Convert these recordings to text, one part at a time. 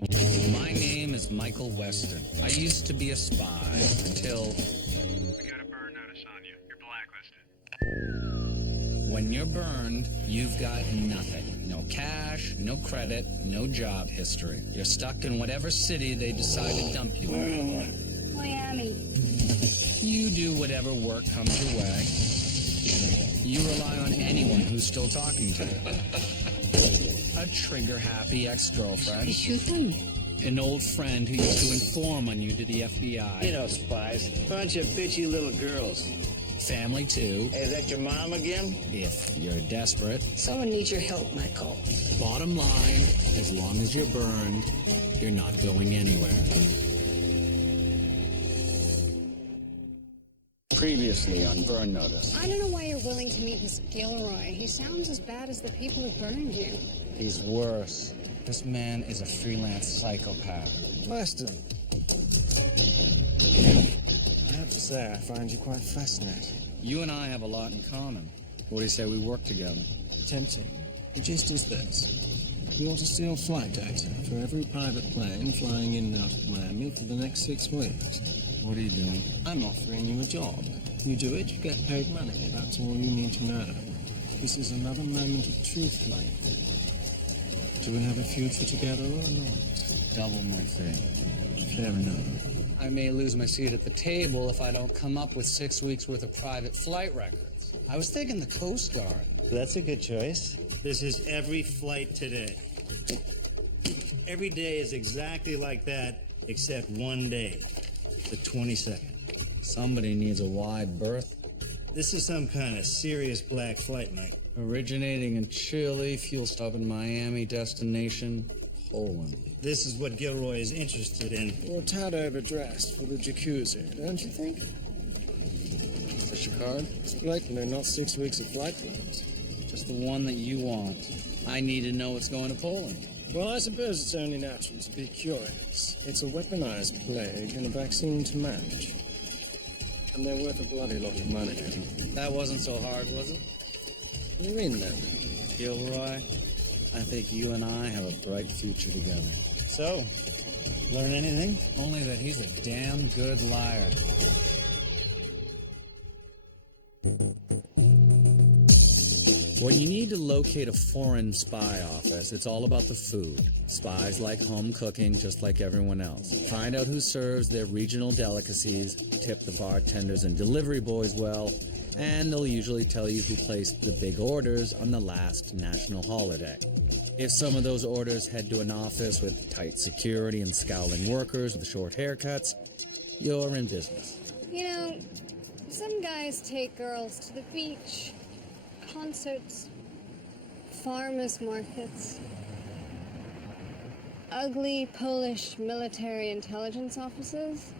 My name is Michael Weston. I used to be a spy until... We got a burn notice on you. You're blacklisted. When you're burned, you've got nothing. No cash, no credit, no job history. You're stuck in whatever city they decide to dump you in. Miami. You do whatever work comes your way. You rely on anyone who's still talking to you. A trigger-happy ex-girlfriend. Shoot them. An old friend who used to inform on you to the FBI. You know, spies. Bunch of bitchy little girls. Family, too, Hey, is that your mom again? if you're desperate. Someone needs your help, Michael. Bottom line, as long as you're burned, you're not going anywhere. Previously on Burn Notice. I don't know why you're willing to meet this Gilroy. He sounds as bad as the people who burned you. He's worse. This man is a freelance psychopath. Weston. I have to say, I find you quite fascinating. You and I have a lot in common. What do you say we work together? Tempting. The gist is this. You ought to steal flight data for every private plane flying in and out of Miami for the next 6 weeks. What are you doing? I'm offering you a job. You do it, you get paid money. That's all you need to know. This is another moment of truth, Michael. Do we have a future together or not? Double my fee. Fair enough. I may lose my seat at the table if I don't come up with 6 weeks worth of private flight records. I was thinking the Coast Guard. That's a good choice. This is every flight today. Every day is exactly like that, except one day, the 22nd. Somebody needs a wide berth. This is some kind of serious black flight, Mike. Originating in Chile, fuel stop in Miami, destination Poland. This is what Gilroy is interested in. You're a tad overdressed for the jacuzzi, don't you think? Is this your card? It's blatantly not 6 weeks of flight plans. Just the one that you want. I need to know what's going to Poland. Well, I suppose it's only natural to be curious. It's a weaponized plague and a vaccine to match. And they're worth a bloody lot of money. That wasn't so hard, was it? What do you mean, then? Gilroy, I think you and I have a bright future together. So, learn anything? Only that he's a damn good liar. When you need to locate a foreign spy office, it's all about the food. Spies like home cooking just like everyone else. Find out who serves their regional delicacies, tip the bartenders and delivery boys well, and they'll usually tell you who placed the big orders on the last national holiday. If some of those orders head to an office with tight security and scowling workers with short haircuts, you're in business. You know, some guys take girls to the beach, concerts, farmers markets, ugly Polish military intelligence offices.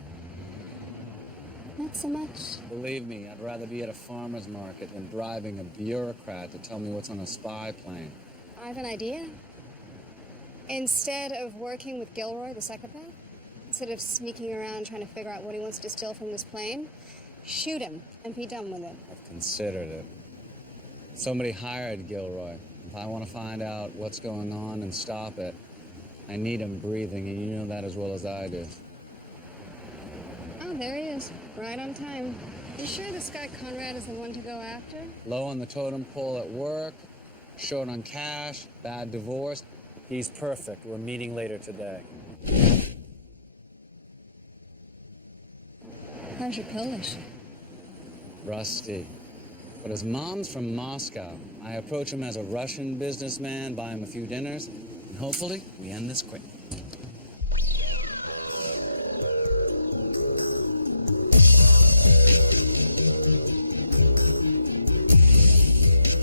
Not so much. Believe me, I'd rather be at a farmer's market than bribing a bureaucrat to tell me what's on a spy plane. I have an idea. Instead of working with Gilroy, the psychopath, instead of sneaking around trying to figure out what he wants to steal from this plane, shoot him and be done with it. I've considered it. Somebody hired Gilroy. If I want to find out what's going on and stop it, I need him breathing, and you know that as well as I do. Oh, there he is. Right on time. You sure this guy Conrad is the one to go after? Low on the totem pole at work, short on cash, bad divorce. He's perfect. We're meeting later today. How's your Polish? Rusty. But his mom's from Moscow. I approach him as a Russian businessman, buy him a few dinners, and hopefully we end this quick.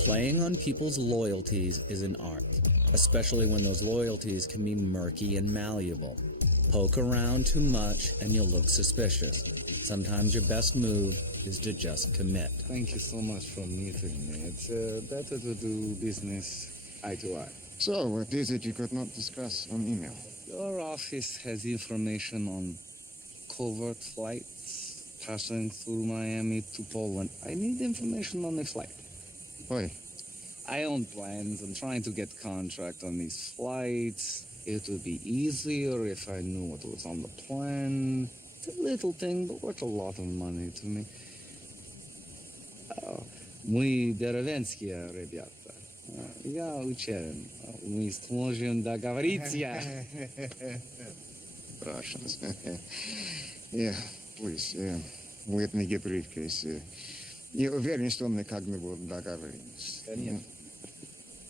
Playing on people's loyalties is an art, especially when those loyalties can be murky and malleable. Poke around too much and you'll look suspicious. Sometimes your best move is to just commit. Thank you so much for meeting me. It's better to do business eye to eye. So, what is it you could not discuss on email? Your office has information on covert flights passing through Miami to Poland. I need information on the flight. Oi, I own plans. I'm trying to get contract on these flights. It would be easier if I knew what was on the plan. It's a little thing, but worth a lot of money to me. Мы деревенские ребята. Я учен. Мы сможем договориться. Russians. Yeah, please, let me get briefcase. Я уверен, что мы как-нибудь договоримся.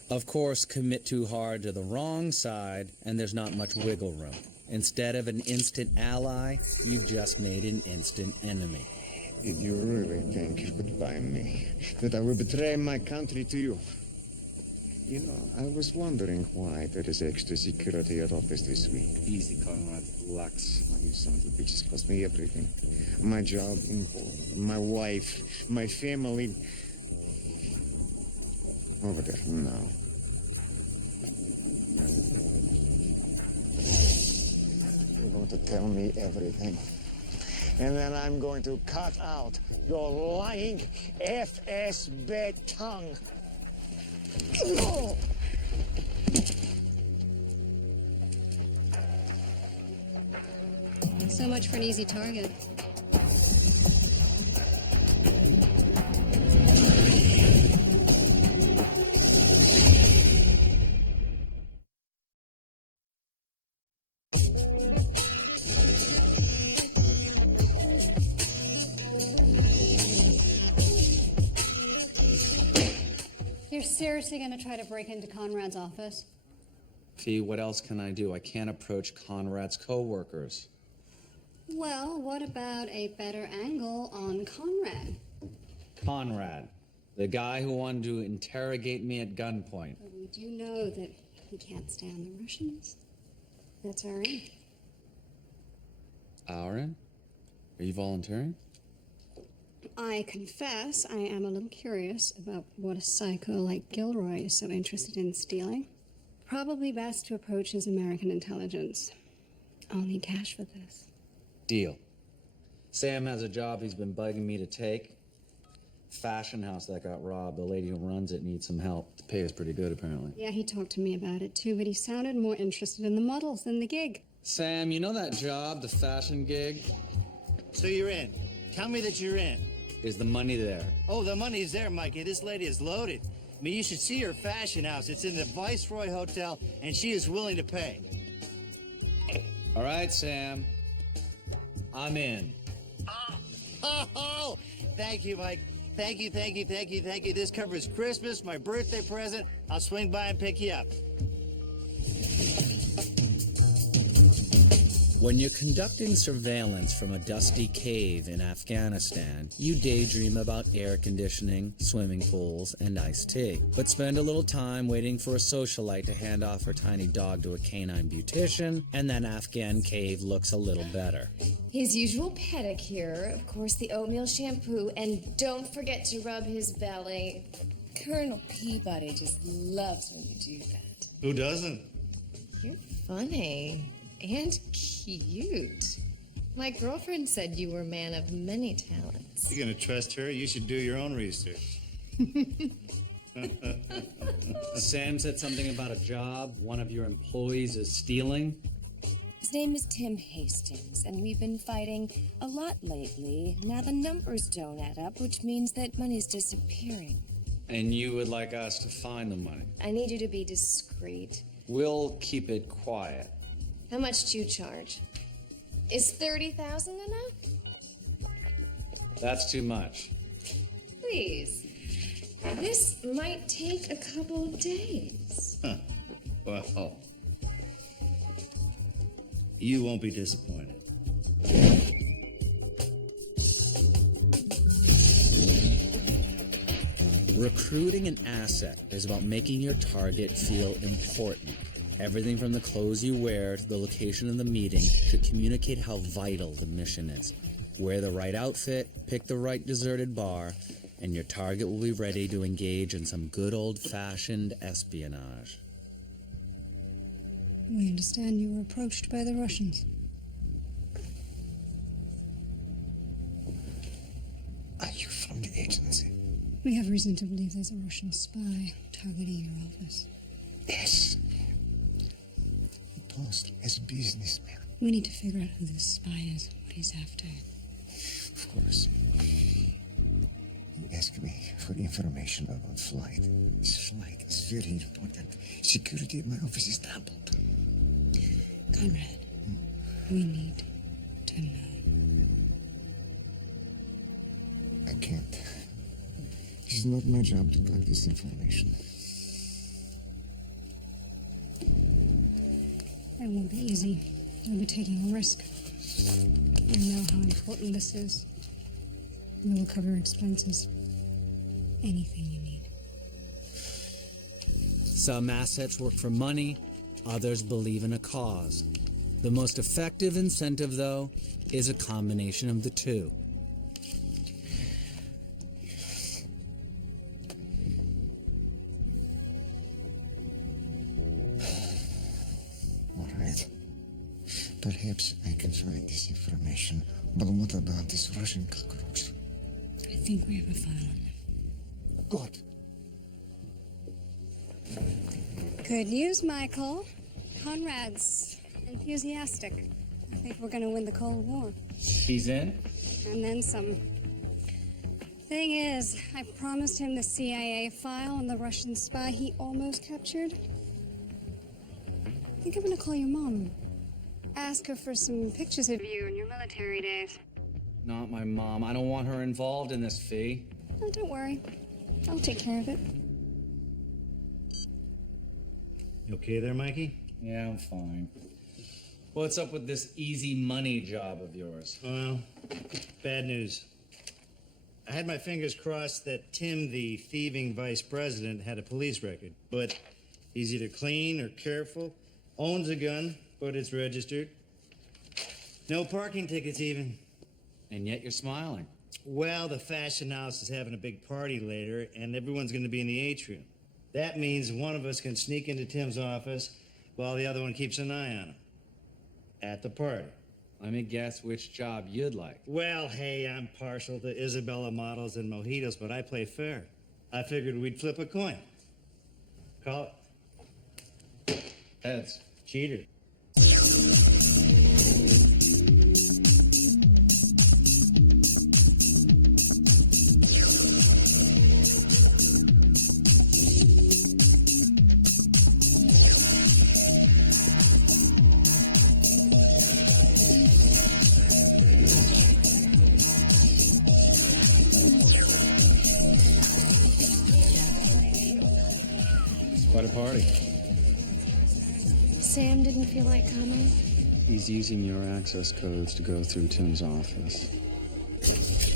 Of course, commit too hard to the wrong side, and there's not much wiggle room. Instead of an instant ally, you've just made an instant enemy. Did you really think you could buy me? That I would betray my country to you? You know, I was wondering why there is extra security at office this week. Easy, Conrad. Relax. You sons of bitches cost me everything. My job, my wife, my family. Over there, now. You're going to tell me everything. And then I'm going to cut out your lying FSB tongue. So much for an easy target. You're seriously going to try to break into Conrad's office? Fee, what else can I do? I can't approach Conrad's co-workers. Well, what about a better angle on Conrad? Conrad, the guy who wanted to interrogate me at gunpoint. Well, we do know that he can't stand the Russians. That's our aim. Our end? Are you volunteering? I confess I am a little curious about what a psycho like Gilroy is so interested in stealing. Probably best to approach his American intelligence. I'll need cash for this. Deal. Sam has a job he's been bugging me to take. Fashion house that got robbed. The lady who runs it needs some help. The pay is pretty good, apparently. Yeah, he talked to me about it too, but he sounded more interested in the models than the gig. Sam, you know that job, the fashion gig? So you're in. Tell me that you're in. Is the money there? Oh, the money's there, Mikey. This lady is loaded. I mean, you should see her fashion house. It's in the Viceroy Hotel, and she is willing to pay. All right, Sam. I'm in. Oh, thank you, Mike. Thank you. This covers Christmas, my birthday present. I'll swing by and pick you up. When you're conducting surveillance from a dusty cave in Afghanistan, you daydream about air conditioning, swimming pools, and iced tea. But spend a little time waiting for a socialite to hand off her tiny dog to a canine beautician, and then Afghan cave looks a little better. His usual pedicure, of course, the oatmeal shampoo, and don't forget to rub his belly. Colonel Peabody just loves when you do that. Who doesn't? You're funny. And cute. My girlfriend said you were a man of many talents. You're gonna trust her? You should do your own research. Sam said something about a job one of your employees is stealing. His name is Tim Hastings, and we've been fighting a lot lately. Now the numbers don't add up, which means that money's disappearing. And you would like us to find the money. I need you to be discreet. We'll keep it quiet. How much do you charge? Is $30,000 enough? That's too much. Please. This might take a couple of days. Huh. Well, you won't be disappointed. Recruiting an asset is about making your target feel important. Everything from the clothes you wear to the location of the meeting should communicate how vital the mission is. Wear the right outfit, pick the right deserted bar, and your target will be ready to engage in some good old-fashioned espionage. We understand you were approached by the Russians. Are you from the agency? We have reason to believe there's a Russian spy targeting your office. Yes. posed as a businessman. We need to figure out who this spy is, what he's after. Of course. He asked me for information about flight. This flight is very important. Security at my office is doubled. Conrad, we need to know. I can't. It's not my job to collect this information. It won't be easy. You'll be taking a risk. You know how important this is. We will cover expenses. Anything you need. Some assets work for money, others believe in a cause. The most effective incentive, though, is a combination of the two. All right. Perhaps I can find this information. But what about this Russian cockroach? I think we have a file on them. Good. Good news, Michael. Conrad's enthusiastic. I think we're going to win the Cold War. He's in? And then some. Thing is, I promised him the CIA file on the Russian spy he almost captured. I think I'm going to call your mom. Ask her for some pictures of you in your military days. Not my mom. I don't want her involved in this, Fee. Oh, don't worry. I'll take care of it. You okay there, Mikey? Yeah, I'm fine. What's up with this easy money job of yours? Well, bad news. I had my fingers crossed that Tim, the thieving vice president, had a police record. But he's either clean or careful, owns a gun, but it's registered. No parking tickets even. And yet you're smiling. Well, the fashion house is having a big party later, and everyone's going to be in the atrium. That means one of us can sneak into Tim's office while the other one keeps an eye on him. At the party. Let me guess which job you'd like. Well, hey, I'm partial to Isabella models and mojitos, but I play fair. I figured we'd flip a coin. Call it. Heads. Cheater. Quite a party. Sam didn't feel like coming? He's using your access codes to go through Tim's office.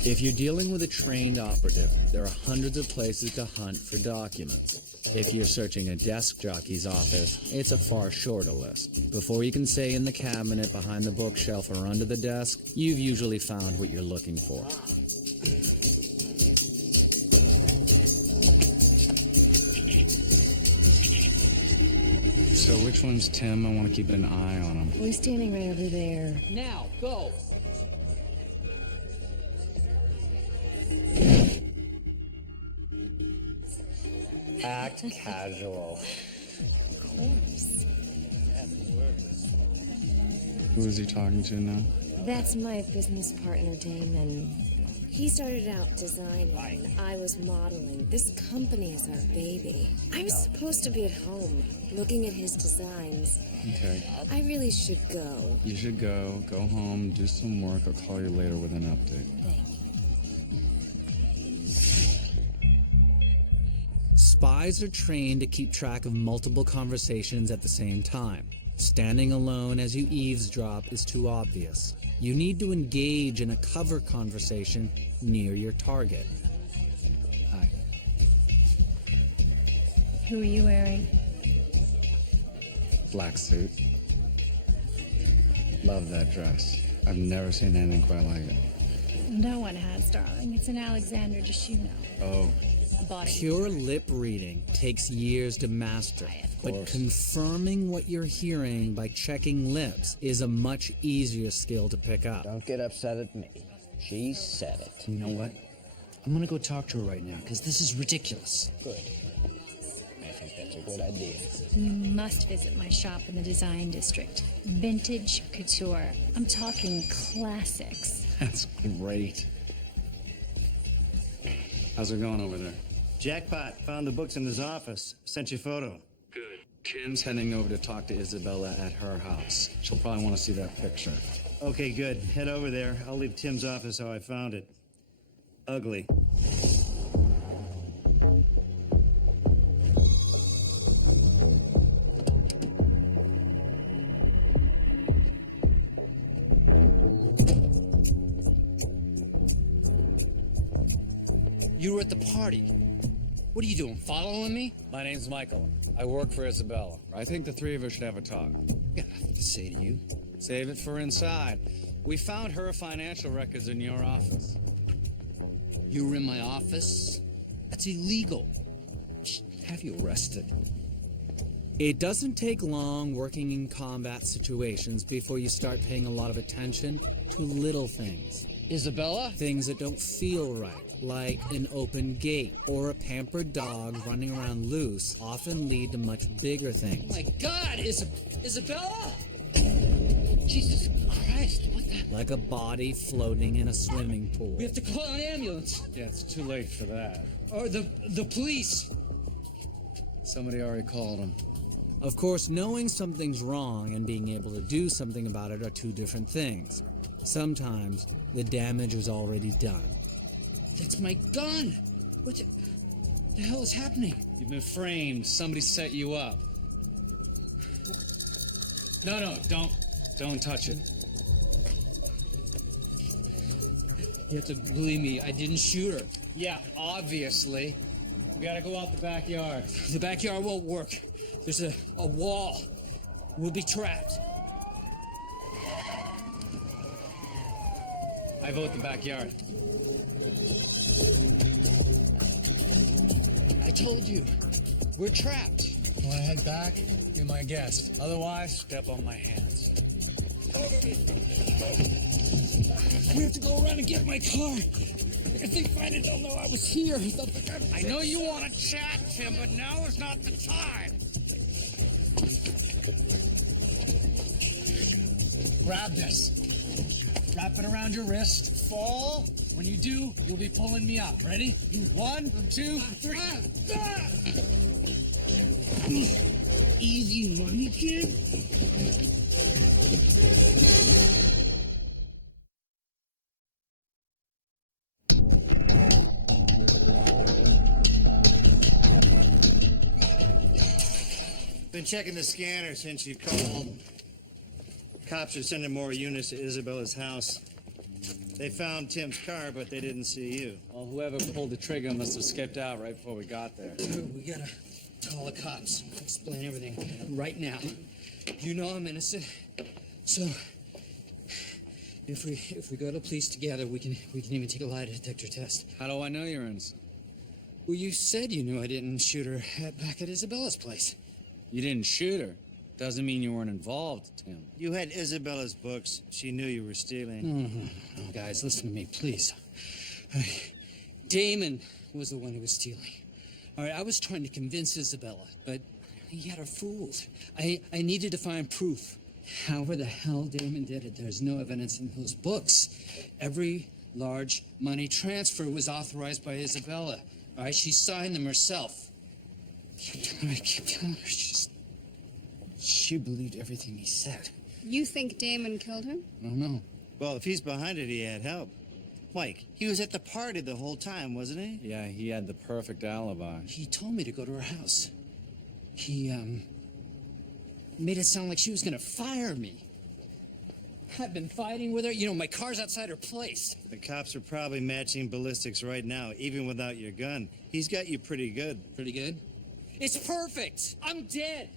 If you're dealing with a trained operative, there are hundreds of places to hunt for documents. If you're searching a desk jockey's office, it's a far shorter list. Before you can say in the cabinet, behind the bookshelf, or under the desk, you've usually found what you're looking for. So which one's Tim? I want to keep an eye on him. We're standing right over there. Now, go! Act casual. Of course. Who is he talking to now? That's my business partner, Damon. He started out designing, and I was modeling. This company is our baby. I'm supposed to be at home, looking at his designs. Okay. I really should go. You should go home, do some work. I'll call you later with an update. Thank you. Spies are trained to keep track of multiple conversations at the same time. Standing alone as you eavesdrop is too obvious. You need to engage in a cover conversation near your target. Hi. Who are you wearing? Black suit. Love that dress. I've never seen anything quite like it. No one has, darling. It's an Alexander, just you know. Oh. Pure lip reading takes years to master, but confirming what you're hearing by checking lips is a much easier skill to pick up. Don't get upset at me. She said it. You know what? I'm gonna go talk to her right now, because this is ridiculous. Good. I think that's It's a good idea. You must visit my shop in the design district. Vintage couture. I'm talking classics. That's great. How's it going over there? Jackpot. Found the books in his office. Sent you a photo. Good. Tim's heading over to talk to Isabella at her house. She'll probably want to see that picture. Okay, good. Head over there. I'll leave Tim's office how I found it. Ugly. You were at the party. What are you doing, following me? My name's Michael. I work for Isabella. I think the three of us should have a talk. I got nothing to say to you. Save it for inside. We found her financial records in your office. You were in my office? That's illegal. Have you arrested? It doesn't take long working in combat situations before you start paying a lot of attention to little things. Isabella? Things that don't feel right, like an open gate or a pampered dog running around loose, often lead to much bigger things. Oh my God, Isabella? Jesus Christ, what the? Like a body floating in a swimming pool. We have to call an ambulance. Yeah, it's too late for that. Or the police. Somebody already called him. Of course, knowing something's wrong and being able to do something about it are two different things. Sometimes the damage is already done. That's my gun. What the hell is happening? You've been framed. Somebody set you up. No, don't touch it. You have to believe me, I didn't shoot her. Yeah, obviously. We gotta go out the backyard. The backyard won't work. There's a wall. We'll be trapped. I vote the backyard. I told you, we're trapped. Want to head back? You're my guest. Otherwise, step on my hands. We have to go around and get my car. If they find it, they'll know I was here. I know you want to chat, Tim, but now is not the time. Grab this. Wrap it around your wrist. Fall. When you do, you'll be pulling me up. Ready? 1, 2, 3. Easy money, kid. Been checking the scanner since you called. Cops are sending more units to Isabella's house. They found Tim's car, but they didn't see you. Well, whoever pulled the trigger must have skipped out right before we got there. We gotta call the cops. Explain everything right now. You know I'm innocent. So if we go to police together, we can even take a lie detector test. How do I know you're innocent? Well, you said you knew I didn't shoot her back at Isabella's place. You didn't shoot her. Doesn't mean you weren't involved, Tim. You had Isabella's books. She knew you were stealing. No, guys, listen to me, please. Damon was the one who was stealing. All right, I was trying to convince Isabella, but he had her fooled. I needed to find proof. However the hell Damon did it, there's no evidence in those books. Every large money transfer was authorized by Isabella. All right, she signed them herself. I kept telling her, she believed everything he said. You think Damon killed her? I don't know. Well, if he's behind it, he had help. Mike, he was at the party the whole time, wasn't he? Yeah, he had the perfect alibi. He told me to go to her house. He, made it sound like she was gonna fire me. I've been fighting with her. You know, my car's outside her place. The cops are probably matching ballistics right now, even without your gun. He's got you pretty good. Pretty good? It's perfect. I'm dead.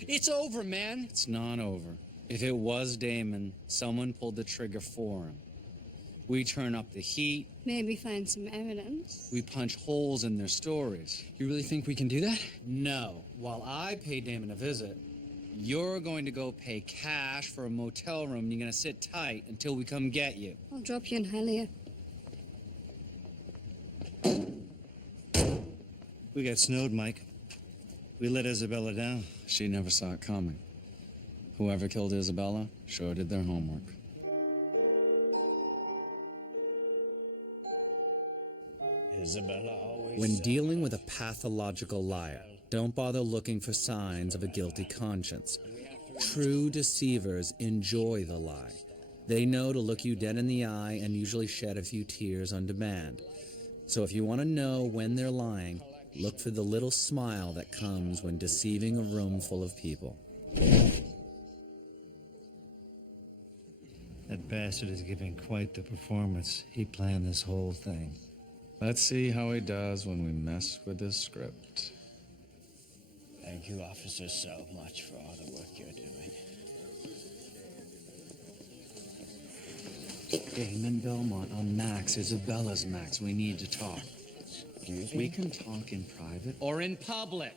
It's over, man. It's not over. If it was Damon, someone pulled the trigger for him. We turn up the heat. Maybe find some evidence. We punch holes in their stories. You really think we can do that? No. While I pay Damon a visit, you're going to go pay cash for a motel room and you're going to sit tight until we come get you. I'll drop you in Hialeah. We got snowed, Mike. We let Isabella down. She never saw it coming. Whoever killed Isabella sure did their homework. Isabella always When said dealing with a pathological liar, don't bother looking for signs of a guilty conscience. True deceivers enjoy the lie. They know to look you dead in the eye and usually shed a few tears on demand. So if you want to know when they're lying, look for the little smile that comes when deceiving a room full of people. That bastard is giving quite the performance. He planned this whole thing. Let's see how he does when we mess with his script. Thank you, officer, so much for all the work you're doing. Damon Belmont on Max, Isabella's Max. We need to talk. Excuse me? We can talk in private or in public.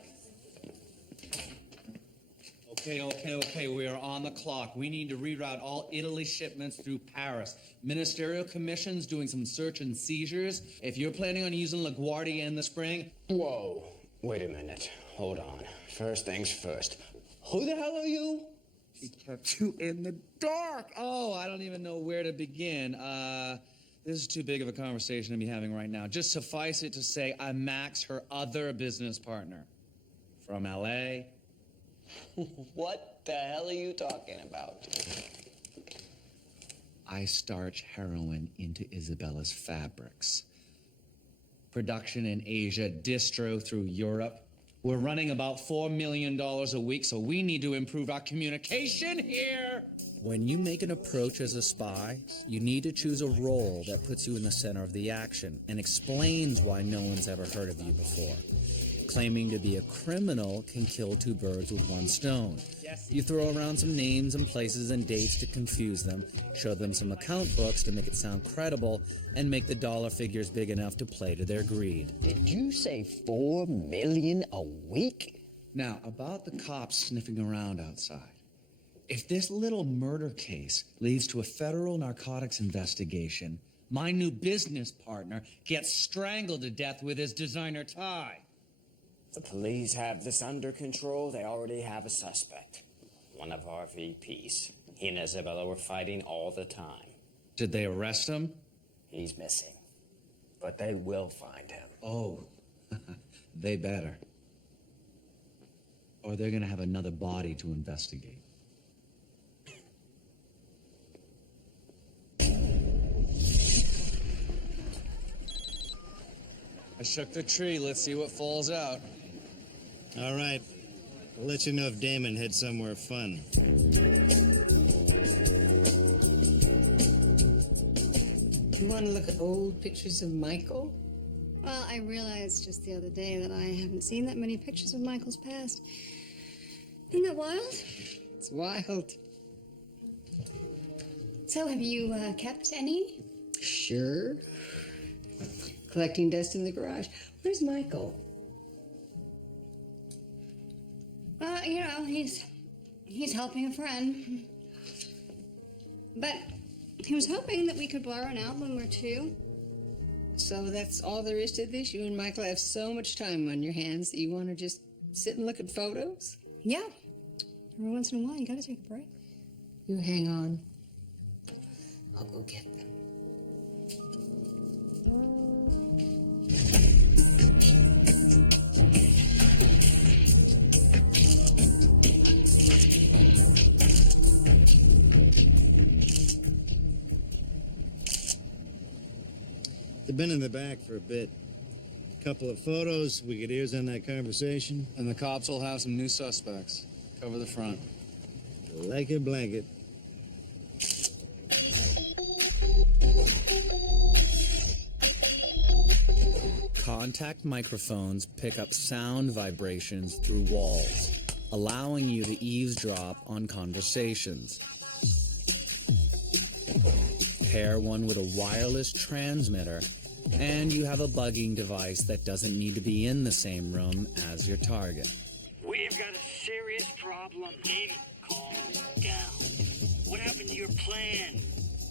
Okay, we are on the clock. We need to reroute all Italy shipments through Paris. Ministerial commission's doing some search and seizures. If you're planning on using LaGuardia in the spring... Whoa, wait a minute. Hold on. First things first. Who the hell are you? He kept you in the dark. Oh, I don't even know where to begin. This is too big of a conversation to be having right now. Just suffice it to say I'm Max, her other business partner. From L.A., What the hell are you talking about? I starch heroin into Isabella's fabrics. Production in Asia, distro through Europe. We're running about $4 million a week, so we need to improve our communication here. When you make an approach as a spy, you need to choose a role that puts you in the center of the action and explains why no one's ever heard of you before. Claiming to be a criminal can kill two birds with one stone. You throw around some names and places and dates to confuse them, show them some account books to make it sound credible, and make the dollar figures big enough to play to their greed. Did you say $4 million a week? Now, about the cops sniffing around outside. If this little murder case leads to a federal narcotics investigation, my new business partner gets strangled to death with his designer tie. The police have this under control. They already have a suspect. One of our VPs. He and Isabella were fighting all the time. Did they arrest him? He's missing. But they will find him. Oh, they better. Or they're gonna have another body to investigate. I shook the tree. Let's see what falls out. All right. I'll let you know if Damon heads somewhere fun. You want to look at old pictures of Michael? Well, I realized just the other day that I haven't seen that many pictures of Michael's past. Isn't that wild? It's wild. So, have you kept any? Sure. Collecting dust in the garage. Where's Michael? Well, you know, he's helping a friend. But he was hoping that we could borrow an album or two. So that's all there is to this? You and Michael have so much time on your hands that you want to just sit and look at photos? Yeah. Every once in a while, you gotta take a break. You hang on. I'll go get them. They've been in the back for a bit. Couple of photos, we get ears on that conversation. And the cops will have some new suspects. Cover the front. Like a blanket. Contact microphones pick up sound vibrations through walls, allowing you to eavesdrop on conversations. Pair one with a wireless transmitter, and you have a bugging device that doesn't need to be in the same room as your target. We've got a serious problem. Damon, calm down. What happened to your plan?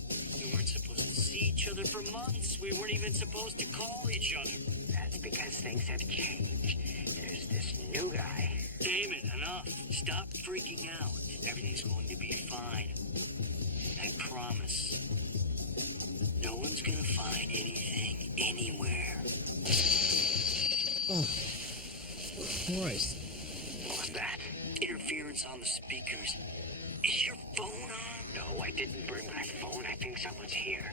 We weren't supposed to see each other for months. We weren't even supposed to call each other. That's because things have changed. There's this new guy. Damon, enough. Stop freaking out. Everything's going to be fine. I promise. No one's gonna find anything anywhere. Oh, Christ. What was that? Interference on the speakers. Is your phone on? No, I didn't bring my phone. I think someone's here.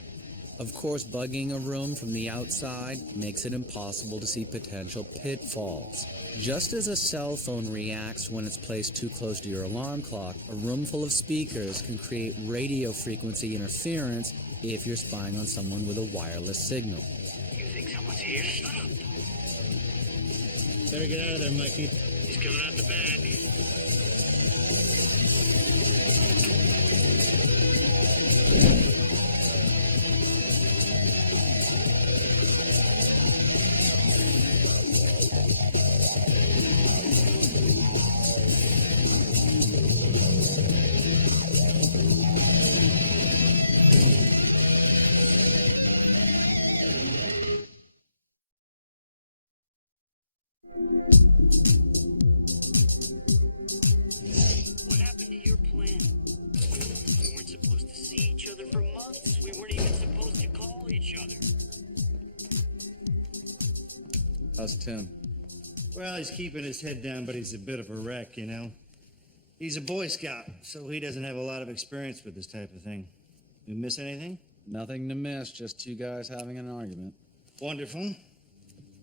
Of course, bugging a room from the outside makes it impossible to see potential pitfalls. Just as a cell phone reacts when it's placed too close to your alarm clock, a room full of speakers can create radio frequency interference if you're spying on someone with a wireless signal. You think someone's here? Shut up. Better get out of there, Mikey. He's coming out the back. What happened to your plan? We weren't supposed to see each other for months. We weren't even supposed to call each other. How's Tim? Well, he's keeping his head down, but he's a bit of a wreck, you know. He's a Boy Scout, so he doesn't have a lot of experience with this type of thing. We miss anything? Nothing to miss, just two guys having an argument. Wonderful.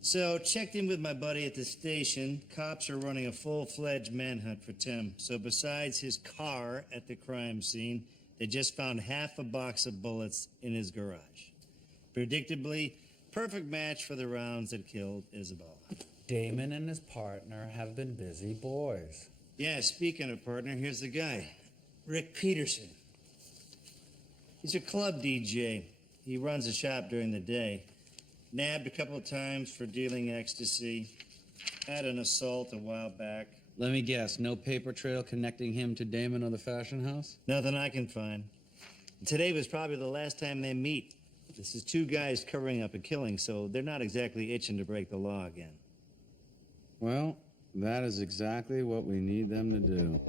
So, checked in with my buddy at the station. Cops are running a full-fledged manhunt for Tim. So, besides his car at the crime scene, they just found half a box of bullets in his garage. Predictably, perfect match for the rounds that killed Isabella. Damon and his partner have been busy boys. Yeah, speaking of partner, here's the guy. Rick Peterson. He's a club DJ. He runs a shop during the day. Nabbed a couple of times for dealing ecstasy. Had an assault a while back. Let me guess, no paper trail connecting him to Damon or the fashion house? Nothing I can find. Today was probably the last time they meet. This is two guys covering up a killing, so they're not exactly itching to break the law again. Well, that is exactly what we need them to do.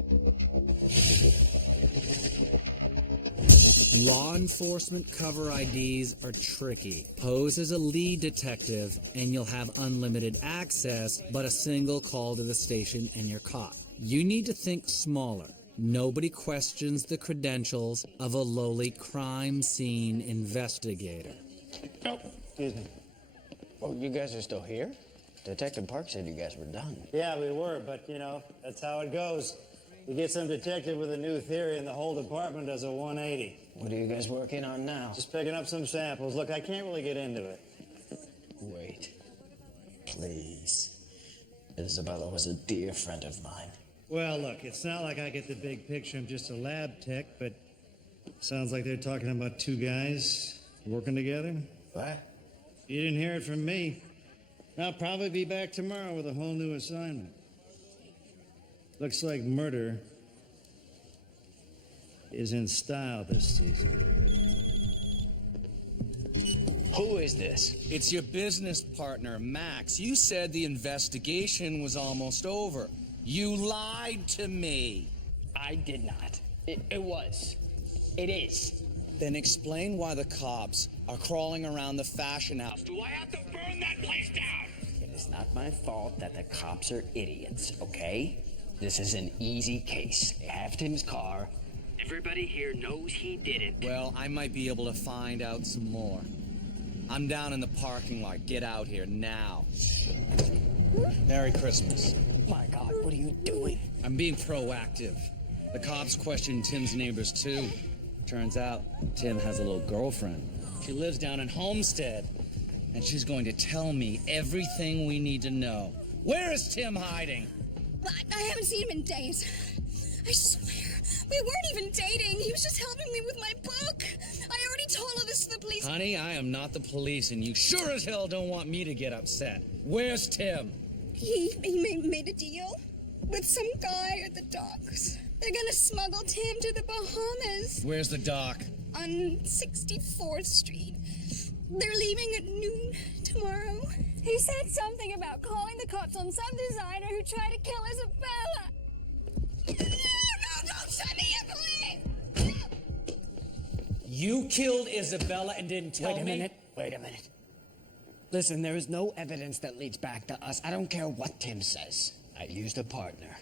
Law enforcement cover IDs are tricky. Pose as a lead detective and you'll have unlimited access, but a single call to the station and you're caught. You need to think smaller. Nobody questions the credentials of a lowly crime scene investigator. Oh, excuse me. Oh, you guys are still here? Detective Park said you guys were done. Yeah, we were, but, you know, that's how it goes. You get some detective with a new theory and the whole department does a 180. What are you guys working on now? Just picking up some samples. Look, I can't really get into it. Wait. Please. Isabella was a dear friend of mine. Well, look, it's not like I get the big picture. I'm just a lab tech, but sounds like they're talking about two guys working together. What? You didn't hear it from me. I'll probably be back tomorrow with a whole new assignment. Looks like murder is in style this season. Who is this? It's your business partner, Max. You said the investigation was almost over. You lied to me. I did not. It was. It is. Then explain why the cops are crawling around the fashion house. Do I have to burn that place down? It is not my fault that the cops are idiots, okay? This is an easy case. They have Tim's car. Everybody here knows he did it. Well, I might be able to find out some more. I'm down in the parking lot. Get out here now. Merry Christmas. My God, what are you doing? I'm being proactive. The cops questioned Tim's neighbors, too. Turns out, Tim has a little girlfriend. She lives down in Homestead, and she's going to tell me everything we need to know. Where is Tim hiding? I haven't seen him in days. I swear, we weren't even dating. He was just helping me with my book. I already told all this to the police. Honey, I am not the police, and you sure as hell don't want me to get upset. Where's Tim? He made a deal with some guy at the docks. They're gonna smuggle Tim to the Bahamas. Where's the dock? On 64th Street. They're leaving at noon tomorrow. He said something about calling the cops on some designer who tried to kill Isabella. No, don't send me here, please! You killed Isabella and didn't tell me? Wait a minute. Listen, there is no evidence that leads back to us. I don't care what Tim says. I used a partner.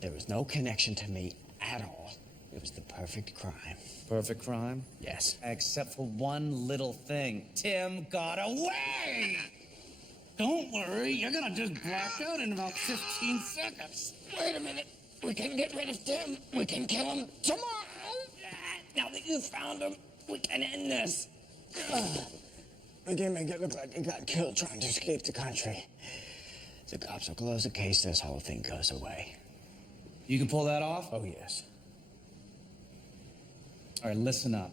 There was no connection to me at all. It was the perfect crime. Perfect crime? Yes. Except for one little thing. Tim got away! Don't worry, you're gonna just black out in about 15 seconds. Wait a minute. We can get rid of Tim. We can kill him tomorrow. Now that you found him, we can end this. We can make it look like he got killed trying to escape the country. The cops will close the case, this whole thing goes away. You can pull that off? Oh, yes. All right, listen up.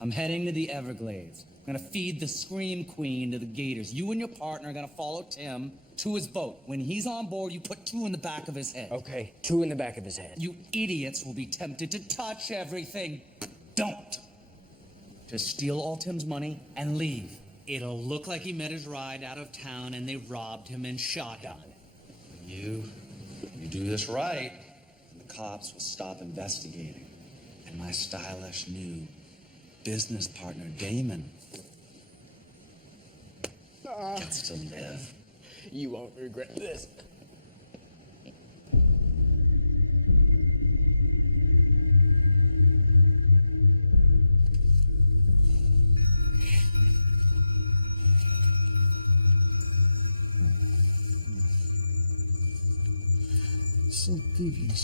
I'm heading to the Everglades. I'm gonna feed the Scream Queen to the gators. You and your partner are gonna follow Tim to his boat. When he's on board, you put 2 in the back of his head. Okay, 2 in the back of his head. You idiots will be tempted to touch everything. Don't. Just steal all Tim's money and leave. It'll look like he met his ride out of town and they robbed him and shot him. You do this right, and the cops will stop investigating. And my stylish new business partner, Damon, gets to live. You won't regret this. So devious.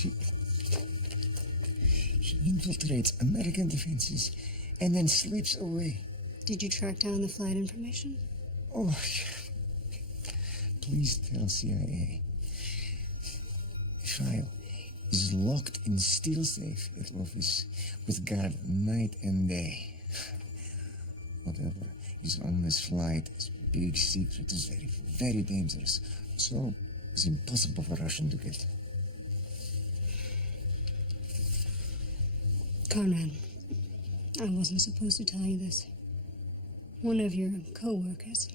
She infiltrates American defenses and then slips away. Did you track down the flight information? Oh, please tell CIA. The file is locked in steel safe at office with guard night and day. Whatever is on this flight is big secret, is very, very dangerous. So it's impossible for Russian to get. Conrad, I wasn't supposed to tell you this. One of your co-workers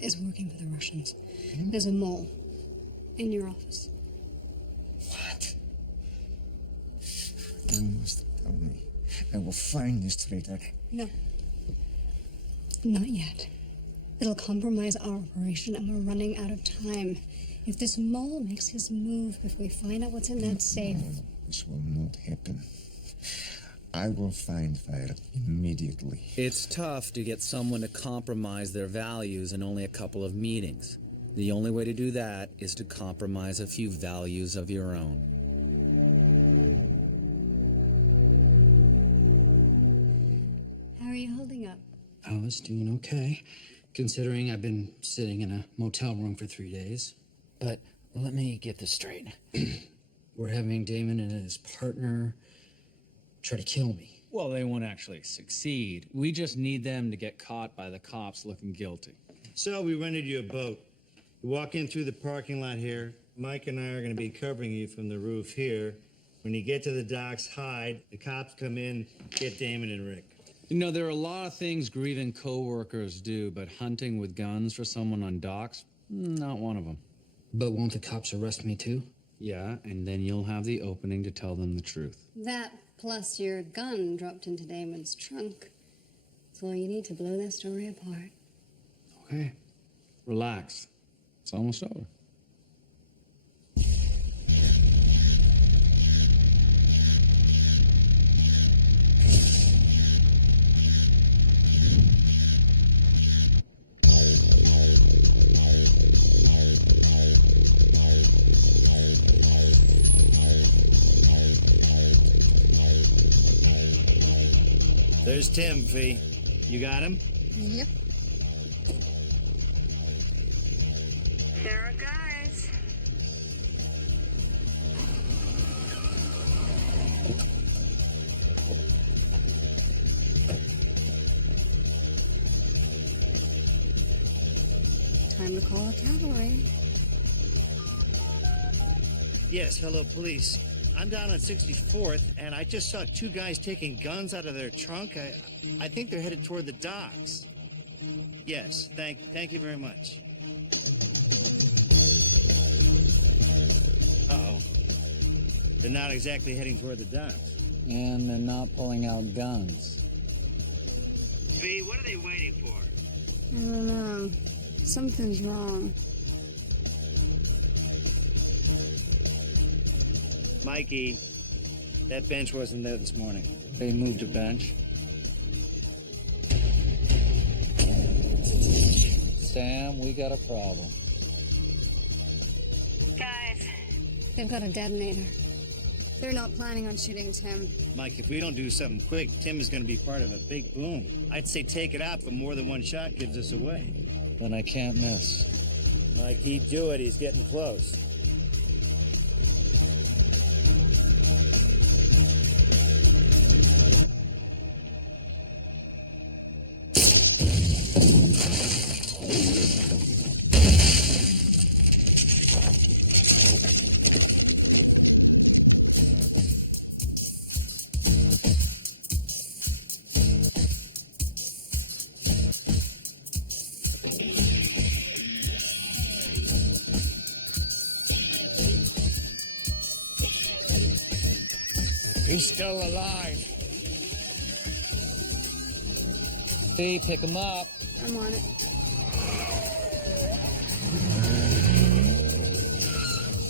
is working for the Russians. There's a mole in your office. What? You must tell me. I will find this traitor. No. Not yet. It'll compromise our operation and we're running out of time. If this mole makes his move before we find out what's in that safe... No, this will not happen. I will find fire immediately. It's tough to get someone to compromise their values in only a couple of meetings. The only way to do that is to compromise a few values of your own. How are you holding up? I was doing okay, considering I've been sitting in a motel room for 3 days. But let me get this straight. We're having Damon and his partner try to kill me. Well, they won't actually succeed. We just need them to get caught by the cops looking guilty. So we rented you a boat. You walk in through the parking lot here. Mike and I are going to be covering you from the roof here. When you get to the docks, hide. The cops come in, get Damon and Rick. You know, there are a lot of things grieving co-workers do, but hunting with guns for someone on docks, not one of them. But won't the cops arrest me too? Yeah, and then you'll have the opening to tell them the truth. That plus your gun dropped into Damon's trunk. That's all you need to blow that story apart. Okay, relax. It's almost over. There's Tim, Fee. You got him? Yep. There are guys. Time to call the cavalry. Yes, hello, police. I'm down on 64th, and I just saw 2 guys taking guns out of their trunk. I think they're headed toward the docks. Yes, thank you very much. They're not exactly heading toward the docks. And they're not pulling out guns. V, what are they waiting for? I don't know. Something's wrong. Mikey, that bench wasn't there this morning. They moved a bench. Sam, we got a problem. Guys, They've got a detonator. They're not planning on shooting Tim. Mike, if we don't do something quick, Tim is going to be part of a big boom. I'd say take it out, but more than one shot gives us away. Then I can't miss. Mike, he'd do it. He's getting close. He's still alive. See, pick him up. I'm on it.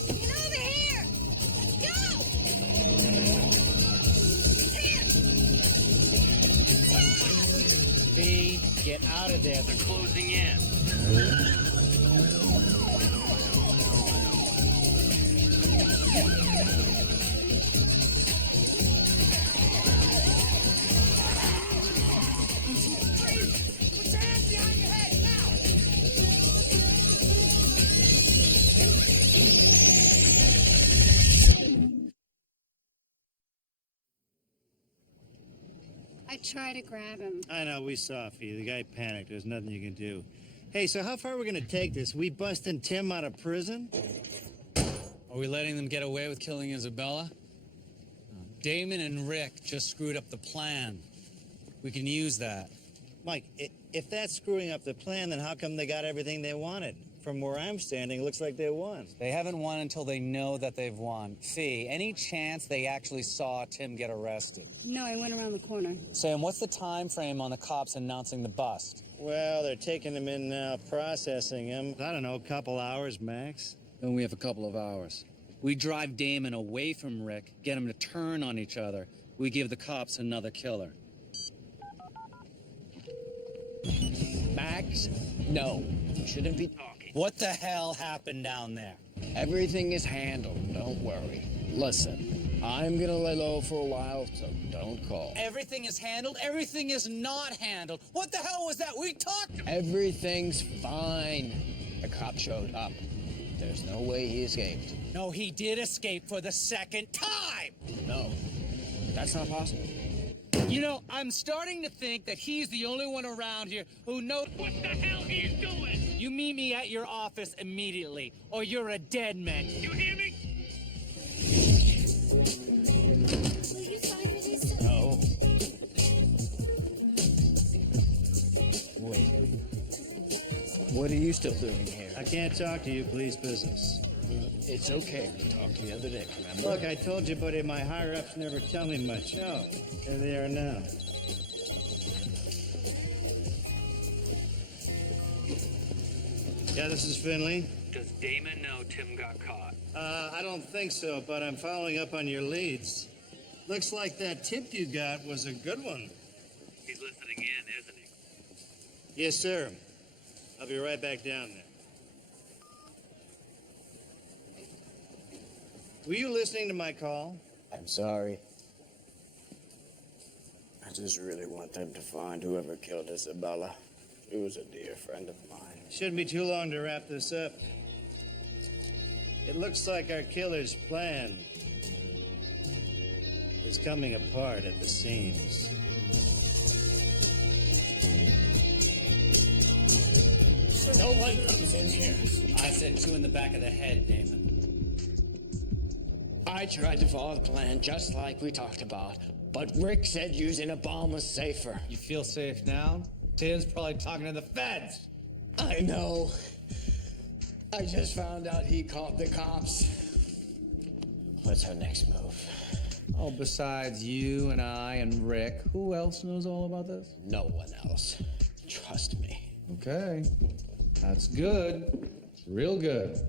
get over here! Go! V, get out of there. They're closing in. I try to grab him. I know, we saw Fee. The guy panicked. There's nothing you can do. Hey, so how far are we going to take this? We busting Tim out of prison? Are we letting them get away with killing Isabella? Damon and Rick just screwed up the plan. We can use that. Mike, if that's screwing up the plan, then how come they got everything they wanted? From where I'm standing, it looks like they won. They haven't won until they know that they've won. Fee, any chance they actually saw Tim get arrested? No, I went around the corner. Sam, what's the time frame on the cops announcing the bust? Well, they're taking him in now, processing him. I don't know, a couple hours max. Then we have a couple of hours. We drive Damon away from Rick, get him to turn on each other. We give the cops another killer. Max, no. You shouldn't be talking. What the hell happened down there? Everything is handled. Don't worry. Listen, I'm gonna lay low for a while, so don't call. Everything is handled? Everything is not handled. What the hell was that? We talked. Everything's fine. The cop showed up. There's no way he escaped. No, he did escape for the second time. No, that's not possible. You know, I'm starting to think that he's the only one around here who knows What the hell he's doing? You meet me at your office immediately, or you're a dead man. You hear me? will you sign release? No. Wait. What are you still doing here? I can't talk to you, police business. It's okay. We talked the other day, remember? Look, I told you, buddy, my higher-ups never tell me much. Oh, there they are now. Yeah, this is Finley. Does Damon know Tim got caught? I don't think so, but I'm following up on your leads. Looks like that tip you got was a good one. He's listening in, isn't he? Yes, sir. I'll be right back down there. Were you listening to my call? I'm sorry. I just really want them to find whoever killed Isabella. She was a dear friend of mine. Shouldn't be too long to wrap this up. It looks like our killer's plan is coming apart at the seams. No one comes in here. I said 2 in the back of the head, Damon. I tried to follow the plan just like we talked about, but Rick said using a bomb was safer. You feel safe now? Tim's probably talking to the feds. I know. I just found out he called the cops. What's our next move? Oh, besides you and I and Rick, who else knows all about this? No one else. Trust me. Okay. That's good. Real good.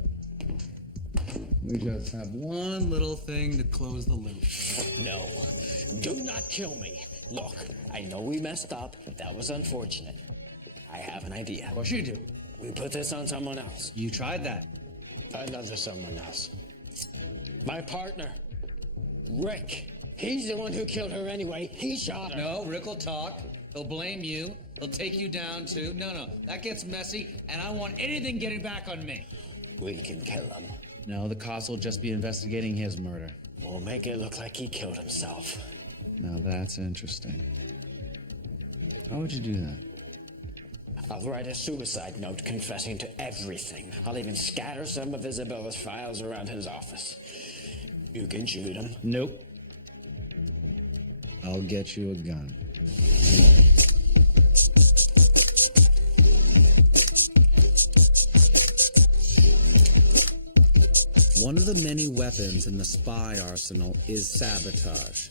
We just have one little thing to close the loop. No. Do not kill me. Look, I know we messed up. That was unfortunate. I have an idea. Of course you do. We put this on someone else. You tried that. Another someone else. My partner, Rick. He's the one who killed her anyway. He shot her. No, Rick will talk. He'll blame you. He'll take you down too. No, that gets messy, and I don't want anything getting back on me. We can kill him. No, the cops will just be investigating his murder. We'll make it look like he killed himself. Now that's interesting. How would you do that? I'll write a suicide note confessing to everything. I'll even scatter some of Isabella's files around his office. You can shoot him. Nope. I'll get you a gun. One of the many weapons in the spy arsenal is sabotage.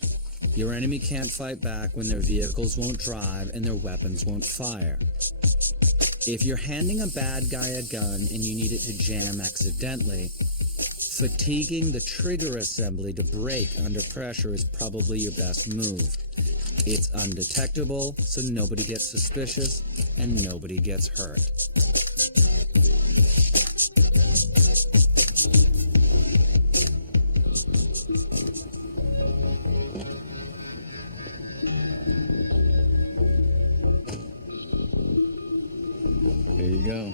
Your enemy can't fight back when their vehicles won't drive and their weapons won't fire. If you're handing a bad guy a gun and you need it to jam accidentally, fatiguing the trigger assembly to break under pressure is probably your best move. It's undetectable, so nobody gets suspicious and nobody gets hurt. Here you go.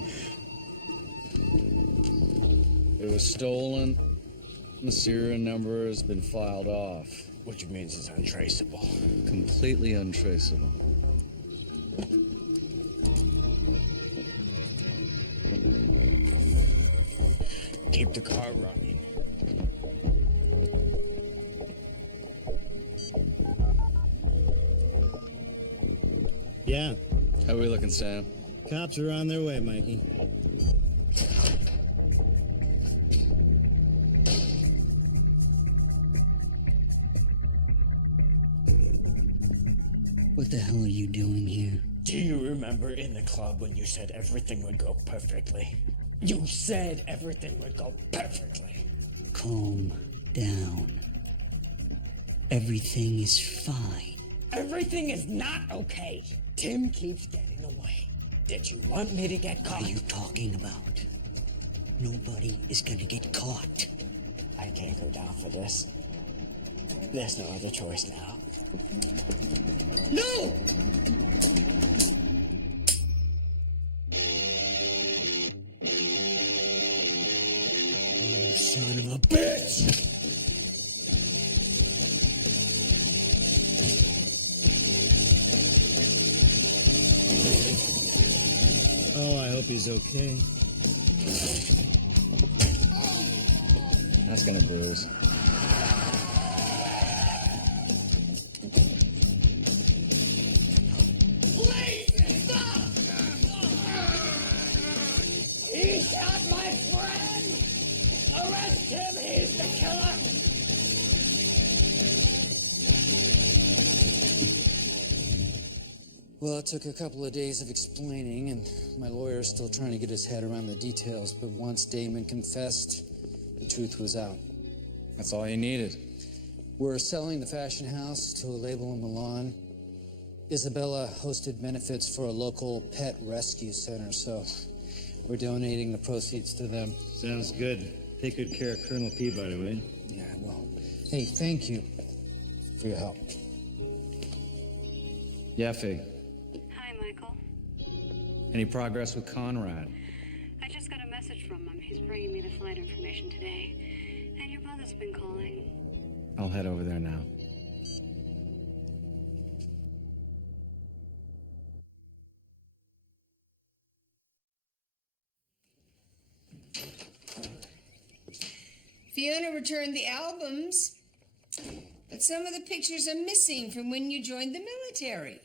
It was stolen. The serial number has been filed off. Which means it's untraceable. Completely untraceable. Keep the car running. Yeah. How are we looking, Sam? Cops are on their way, Mikey. What the hell are you doing here? Do you remember in the club when you said everything would go perfectly? You said everything would go perfectly. Calm down. Everything is fine. Everything is not okay. Tim keeps getting away. Did you want me to get caught? What are you talking about? Nobody is gonna get caught. I can't go down for this. There's no other choice now. No! You son of a bitch! Oh, I hope he's okay. That's gonna bruise. Please, stop! He shot my friend! Arrest him, he's the killer! Well, it took a couple of days of explaining, and my lawyer's still trying to get his head around the details, but once Damon confessed, the truth was out. That's all you needed. We're selling the fashion house to a label in Milan. Isabella hosted benefits for a local pet rescue center, so we're donating the proceeds to them. Sounds good. Take good care of Colonel Peabody, will you? Yeah, well, hey, thank you for your help. Yeffy, Hi, Michael. any progress with Conrad? I just got a message from him. He's bringing me the flight information today. And your mother's been calling. I'll head over there now. Fiona returned the albums, but some of the pictures are missing from when you joined the military.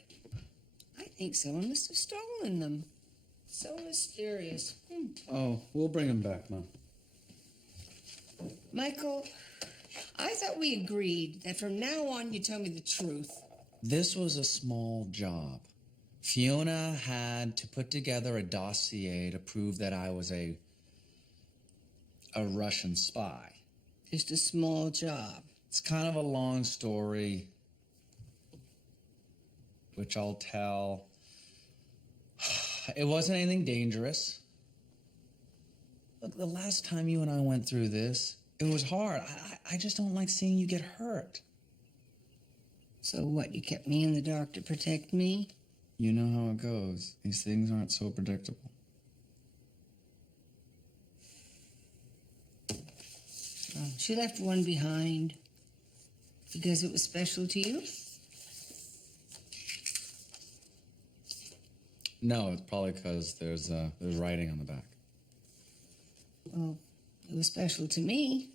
I think someone must have stolen them. So mysterious. Oh, we'll bring him back, Mom. Michael, I thought we agreed that from now on you tell me the truth. This was a small job. Fiona had to put together a dossier to prove that I was a Russian spy. Just a small job. It's kind of a long story, which I'll tell. It wasn't anything dangerous. Look, the last time you and I went through this, it was hard. I just don't like seeing you get hurt. So what, you kept me in the dark to protect me? You know how it goes. These things aren't so predictable. Oh, she left one behind because it was special to you? No, it's probably because there's writing on the back. Well, it was special to me.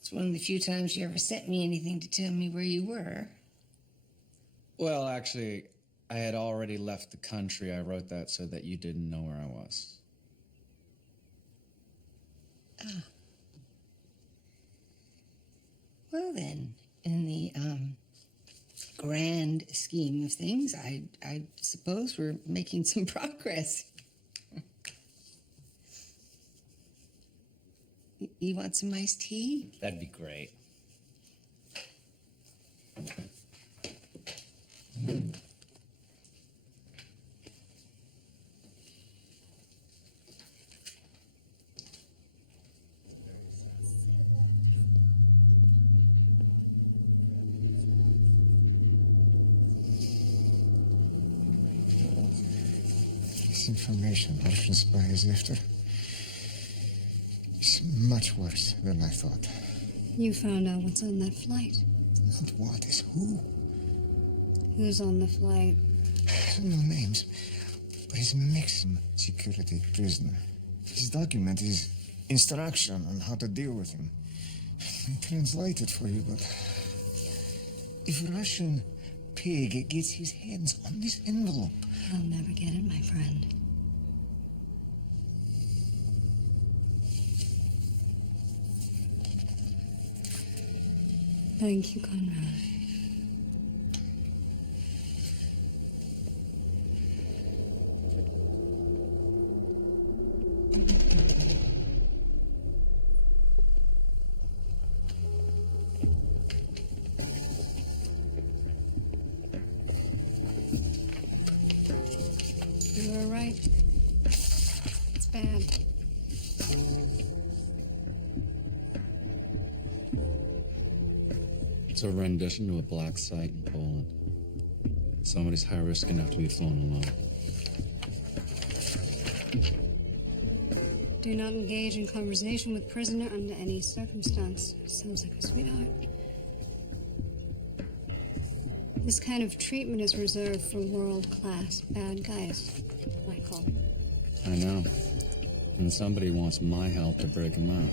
It's one of the few times you ever sent me anything to tell me where you were. Well, actually, I had already left the country. I wrote that so that you didn't know where I was. Ah. Well then, in the grand scheme of things, I suppose we're making some progress. You want some iced tea? That'd be great. This information Russian spy is after is much worse than I thought. You found out what's on that flight. Not what, is who. Who's on the flight? I don't know names, but he's a maximum security prisoner. His document is instruction on how to deal with him. I translate it for you, but if Russian pig gets his hands on this envelope, I'll never get it, my friend. Thank you, Conrad. You were right. It's bad. It's a rendition to a black site in Poland. Somebody's high risk enough to be flown alone. Do not engage in conversation with prisoner under any circumstance. Sounds like a sweetheart. This kind of treatment is reserved for world-class bad guys, Michael. I know. And somebody wants my help to break him out.